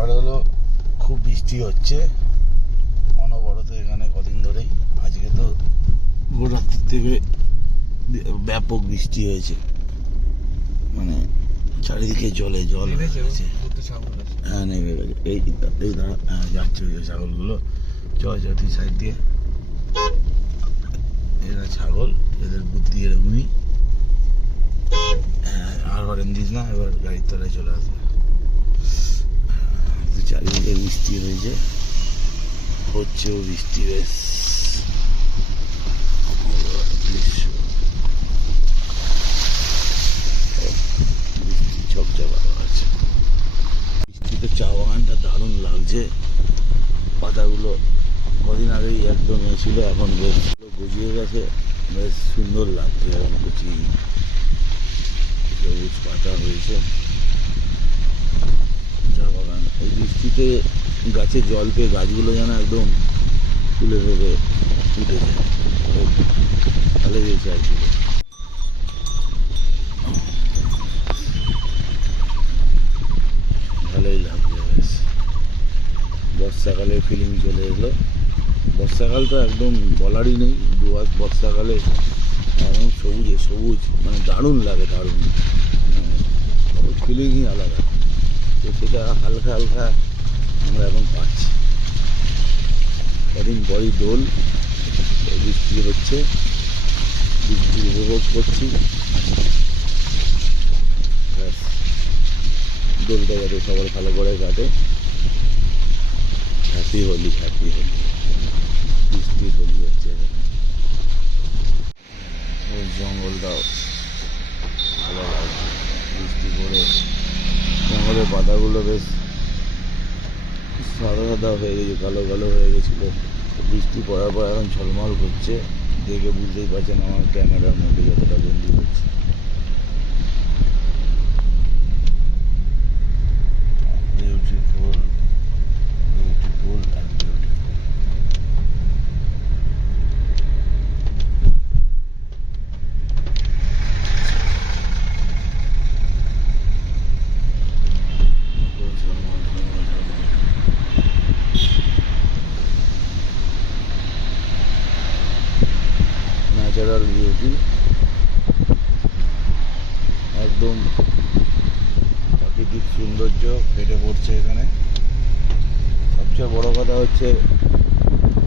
ব্যাপার হলো খুব বৃষ্টি হচ্ছে অনবরত এখানে কদিন ধরেই। আজকে তো ভোর রাত্রি থেকে ব্যাপক বৃষ্টি হয়েছে, মানে চারিদিকে জলে জল হয়েছে। হ্যাঁ নেমে গেছে, এই দাঁড়া, হ্যাঁ যাচ্ছে ওই ছাগলগুলো। চতুর্থী সাইড দিয়ে এরা ছাগল, এদের বুদ্ধি এরকমই। হ্যাঁ আর হরেন দিস না, এবার গাড়ির তলায় চলে আসবে। চারিদিকে বৃষ্টি হয়েছে, হচ্ছেও বৃষ্টি বেশ। বৃষ্টি ঝপঝপ আছে। বৃষ্টিতে চা বাগানটা দারুণ লাগছে। পাতাগুলো কদিন আগেই একদম ছিল, এখন বেশ গজিয়ে গেছে, বেশ সুন্দর লাগছে। এখন কুচি সবুজ পাতা হয়েছে। চা বাগান এই বৃষ্টিতে গাছে জল পেয়ে গাছগুলো যেন একদম তুলে ধরে উঠেছে, ভালো হয়েছে আর কি। ভালোই লাগছে বেশ। বর্ষাকালের ফিলিং চলে এলো। বর্ষাকাল তো একদম বলারই নেই, দুয়ার বর্ষাকালে একদম সবুজে সবুজ, মানে দারুণ লাগে, দারুণ ফিলিংই আলাদা। তো সেটা হালকা হালকা আমরা এখন পাচ্ছি। কদিন পরই দোল, বৃষ্টি হচ্ছে, বৃষ্টি উপভোগ করছি। ব্যাস, দোলটা যাতে সবার ভালো করে কাটে। Happy Holi, happy Holi. বৃষ্টি হোলি হচ্ছে এখানে। জঙ্গলটাও ভালো লাগছে বৃষ্টি পড়ে। জঙ্গলের পাতাগুলো বেশ সাদা সাদা হয়ে গেছে, কালো কালো হয়ে গেছিলো। বৃষ্টি পড়ার পর এখন ঝলমল করছে, দেখে বুঝতেই পারছেন আমার ক্যামেরার মধ্যে যতটা বন্দি করছে। Beautiful, beautiful and beautiful. Natural beauty, একদম প্রাকৃতিক সৌন্দর্য ফেটে পড়ছে এখানে। সবচেয়ে বড় কথা হচ্ছে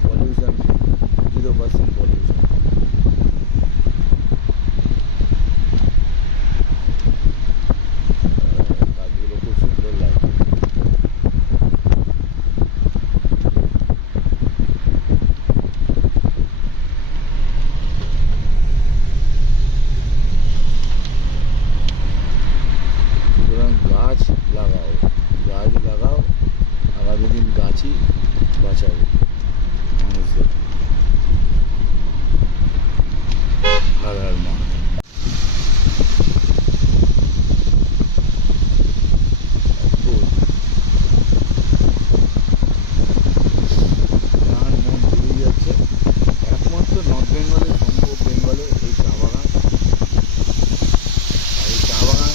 পলিউশন, 0% পলিউশন। কাজগুলো খুব সুন্দর লাগছে। সুতরাং গাছ লাগাও, গাছ লাগাও, আগামী দিন গাছই বাঁচাও মানুষদের। হর হর মহাদেব। প্রাণ মন জুড়ে যাচ্ছে। একমাত্র নর্থ বেঙ্গলে সম্ভব, বেঙ্গলে এই চা বাগান। আর এই চা বাগান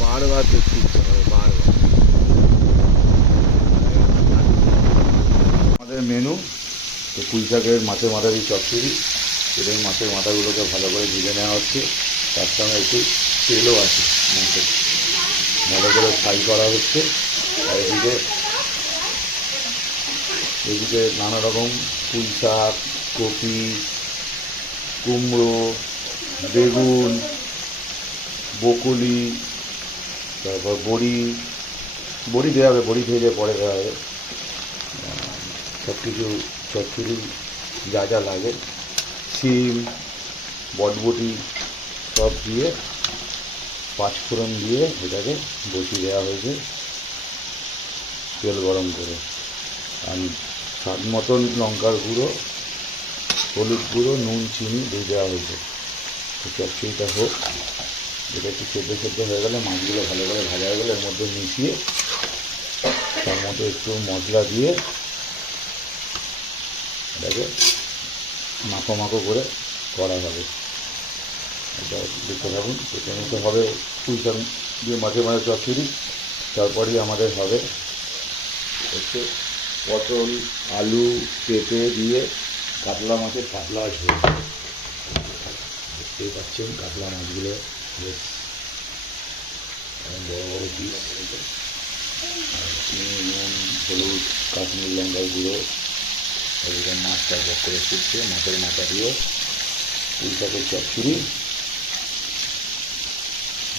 বারবার দেখতে ইচ্ছা করে, বারবার। আমাদের মেনু তো পুঁই শাকের মাছের মাথা দিয়ে চচ্চড়ি। এবং মাছের মাথাগুলোকে ভালো করে ভেজে নেওয়া হচ্ছে, তার সঙ্গে একটু তেলও আছে, মাছের ভালো করে ফ্রাই করা হচ্ছে। আর এদিকে নানা রকম পুঁই শাক, কপি, কুমড়ো, বেগুন, বকুলি, তারপর বড়ি দেওয়া হবে, বড়ি ভেজে পরে দেওয়া হবে। সব কিছু চচ্চড়ি যা যা লাগে, শিম, বটবটি সব দিয়ে পাঁচফোড়ন দিয়ে এটাকে বসিয়ে দেওয়া হয়েছে তেল গরম করে। আর স্বাদ মতন লঙ্কার গুঁড়ো, হলুদ গুঁড়ো, নুন, চিনি দিয়ে দেওয়া হয়েছে। তো চচ্চড়িটা হোক, এটা একটু সেদ্ধ হয়ে গেলে, মাছগুলো ভালো করে ভাজা হয়ে গেলে এর মধ্যে মিশিয়ে তার মধ্যে একটু মশলা দিয়ে এটাকে মাখো করে করা হবে। এটা দেখতে থাকুন। প্রথমে তো হবে পুঁই শাক দিয়ে মাছের মাথা চচ্চড়ি, তারপরেই আমাদের হবে হচ্ছে পটল, আলু, পেঁপে দিয়ে কাতলা মাছের পাতলা ঝোল। দেখতেই পাচ্ছেন কাতলা মাছগুলো বেশ বড় বড় পিস। নুন, হলুদ, কাশ্মীর লঙ্কার গুঁড়ো, এদিকে মাছটা বক করে ফুটছে, মাছের মাথা দিয়ে পুঁই শাকের চচ্চড়ি,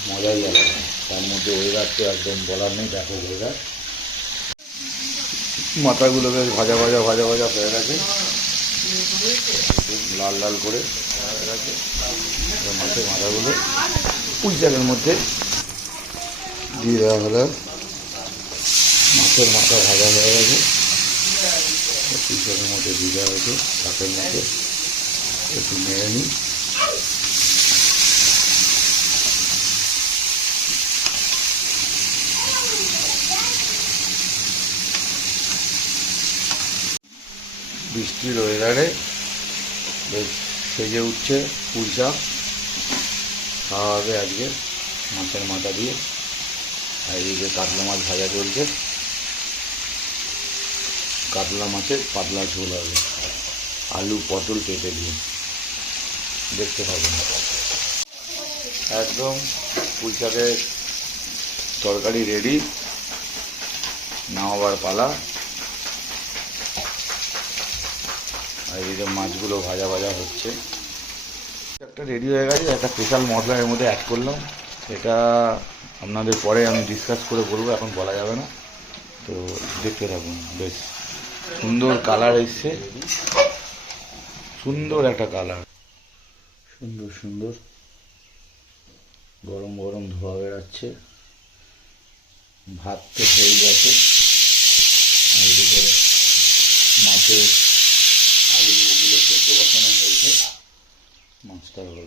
মজাই আলাদা। তার মধ্যে ওয়েদার তো একদম বলার নেই, দেখো ওয়েদার। মাথাগুলো বেশ ভাজা ভাজা হয়ে গেছে, লাল লাল করে হয়ে গেছে। মাছের মাথাগুলো পুঁই শাকের মধ্যে দিয়ে দেওয়া হলো। মাছের মাথা ভাজা হয়ে গেছে, পুঁই শাকের মধ্যে দিয়ে দেওয়া হয়েছে। শাকের মধ্যে একটু নেড়ে নিই। বৃষ্টির ওয়েদারে বেশ সেজে উঠছে পুঁই শাক। খাওয়া হবে আজকে মাছের মাথা দিয়ে। আর এইদিকে কাতলা মাছ ভাজা চলছে, কাতলা মাছের পাতলা ঝোল হবে আলু, পটল, পেঁপে দিয়ে। দেখতে পাবেন একদম পুঁই শাকের তরকারি রেডি, নামাবার পালা। আর এদিকে মাছগুলো ভাজা ভাজা হচ্ছে। একটা রেডি হয়ে গেছে, একটা স্পেশাল মশলা এর মধ্যে অ্যাড করলাম। এটা আপনাদের পরে আমি ডিসকাস করে বলবো, এখন বলা যাবে না। তো দেখতে থাকুন, বেশ সুন্দর কালার এসছে, সুন্দর একটা কালার, সুন্দর সুন্দর গরম গরম ধোয়া বেরাচ্ছে। ভাত তো হয়ে গেছে, আর এদিকে মাছের আলু ওগুলো সেদ্ধ বসানো হয়েছে, মাছটা হলো।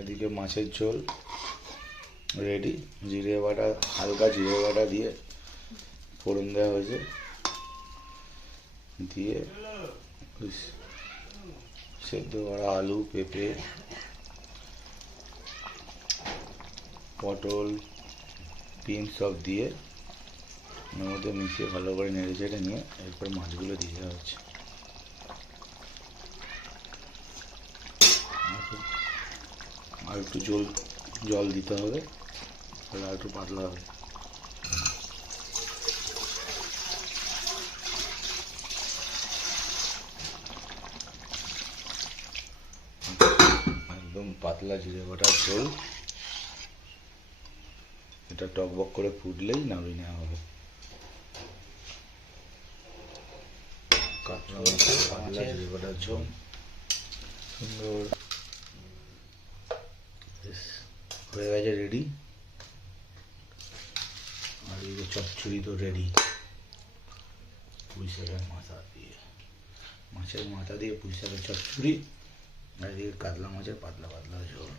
এদিকে মাছের ঝোল রেডি, জিরে বাটা, হালকা জিরে বাটা দিয়ে ফোড়ন দেওয়া হয়েছে, দিয়ে সেদ্ধ করা আলু, পেঁপে, পটল, বিনস সব দিয়ে ওর মধ্যে মিশিয়ে ভালো করে নেড়ে চেড়ে নিয়ে এরপর মাছগুলো দিয়ে দেওয়া হচ্ছে। আর একটু জল দিতে হবে, তাহলে আর একটু পাতলা হবে। একদম পাতলা জিরে বাটার ঝোল। এটা টকবক করে ফুটলেই নামিয়ে নেওয়া হবে। কাতলা মাছের পাতলা জিরে বাটার ঝোল সুন্দর হয়ে গেছে, রেডি। আর এই যে চচ্চড়ি তো রেডি, পুঁই শাকের মাথা দিয়ে, মাছের মাথা দিয়ে পুঁই শাকের চচ্চড়ি, আর এদিকে কাতলা মাছের পাতলা পাতলা ঝোল।